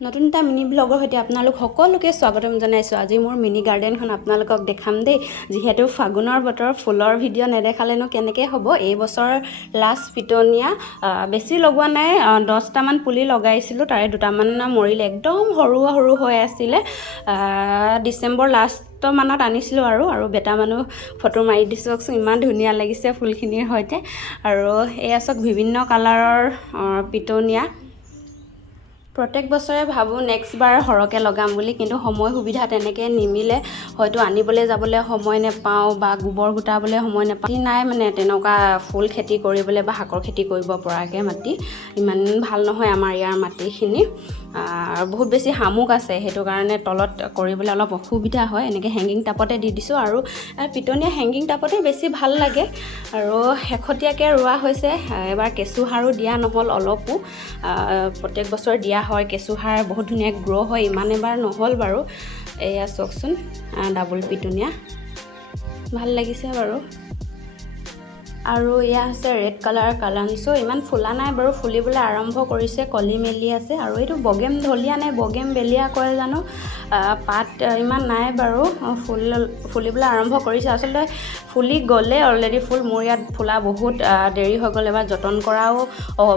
নতুন এটা মিনি ব্লগৰ সৈতে আপোনালোক সকলোকে স্বাগতম জনাইছোঁ। আজি মোৰ মিনি গাৰ্ডেনখন আপোনালোকক দেখাম দেই। যিহেতু ফাগুনৰ বতৰ, ফুলৰ ভিডিঅ' নেদেখালেনো কেনেকৈ হ'ব। এই বছৰ লাষ্ট পিটনিয়া বেছি লগোৱা নাই, 10টামান পুলি লগাইছিলোঁ, তাৰে 2টামান মৰিলে, একদম সৰু সৰু হৈ আছিলে। ডিচেম্বৰ লাষ্টমানত আনিছিলোঁ আৰু বেটা মানুহ ফটো মাৰি দিছোঁ, ইমান ধুনীয়া লাগিছে ফুলখিনিৰ সৈতে। আৰু এয়া চাওক বিভিন্ন কালাৰৰ পিটনিয়া। প্ৰত্যেক বছৰে ভাবোঁ নেক্সট বাৰ সৰহকৈ লগাম বুলি, কিন্তু সময় সুবিধা তেনেকৈ নিমিলে। হয়তো আনিবলৈ যাবলৈ সময় নাপাওঁ বা গোবৰ গোটাবলৈ সময় নাপাওঁ। মাটি নাই মানে তেনেকুৱা ফুল খেতি কৰিবলৈ বা শাকৰ খেতি কৰিব পৰাকৈ মাটি ইমান ভাল নহয় আমাৰ ইয়াৰ মাটিখিনি। আৰু বহুত বেছি শামুক আছে, সেইটো কাৰণে তলত কৰিবলৈ অলপ অসুবিধা হয়। এনেকৈ হেংগিং টাপতে দি দিছোঁ, আৰু পিটনিয়া হেংগিং টাপতে বেছি ভাল লাগে। আৰু শেহতীয়াকৈ ৰোৱা হৈছে, এবাৰ কেঁচুসাৰো দিয়া নহ'ল অলপো। প্ৰত্যেক বছৰ দিয়া হয় কেঁচুসাৰ, বহুত ধুনীয়া গ্ৰ' হয়, ইমান এবাৰ নহ'ল বাৰু। এয়া চাওকচোন ডাবল পিটনিয়া, ভাল লাগিছে বাৰু। আৰু এয়া হৈছে ৰেড কালাৰ কালাঞ্চো, ইমান ফুলা নাই বাৰু, ফুলিবলৈ আৰম্ভ কৰিছে, কলি মেলি আছে। আৰু এইটো বগেম ধলিয়া নে বগেম বেলিয়া কয় জানো, পাত ইমান নাই বাৰু, ফুলিবলৈ আৰম্ভ কৰিছে। আচলতে ফুলি গ'লে অলৰেডি ফুল, মোৰ ইয়াত ফুলা বহুত দেৰি হৈ গ'ল। এবাৰ যতন কৰাও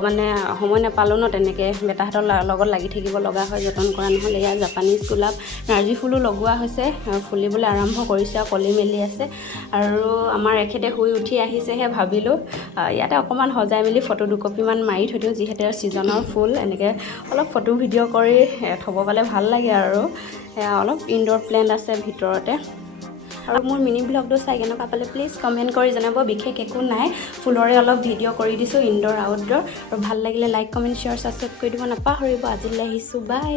মানে সময় নাপালোঁ ন, তেনেকৈ বেটাহঁতৰ লগত লাগি থাকিব লগা হয়, যতন কৰা নহ'ল। এয়া জাপানীজ গোলাপ, নাৰ্জী ফুলো লগোৱা হৈছে, ফুলিবলৈ আৰম্ভ কৰিছে আৰু কলি মেলি আছে। আৰু আমাৰ এখেতে শুই উঠি আহিছেহে, ভাবিলোঁ ইয়াতে অকণমান সজাই মেলি ফটো দুকপিমান মাৰি থৈ দিওঁ, যিহেতু ছিজনৰ ফুল। এনেকৈ অলপ ফটো ভিডিঅ' কৰি থ'ব পালে ভাল লাগে আৰু। সেয়া অলপ ইনড'ৰ প্লেণ্ট আছে ভিতৰতে। আৰু মোৰ মিনি ব্লগটো চাই কেনেকুৱা পালে প্লিজ কমেণ্ট কৰি জনাব। বিশেষ একো নাই, ফুলৰে অলপ ভিডিঅ' কৰি দিছোঁ, ইনড'ৰ আউটড'ৰ। আৰু ভাল লাগিলে লাইক কমেণ্ট শ্বেয়াৰ ছাবস্ক্ৰাইব কৰি দিব নাপাহৰিব। আজিলৈ আহিছোঁ, বাই।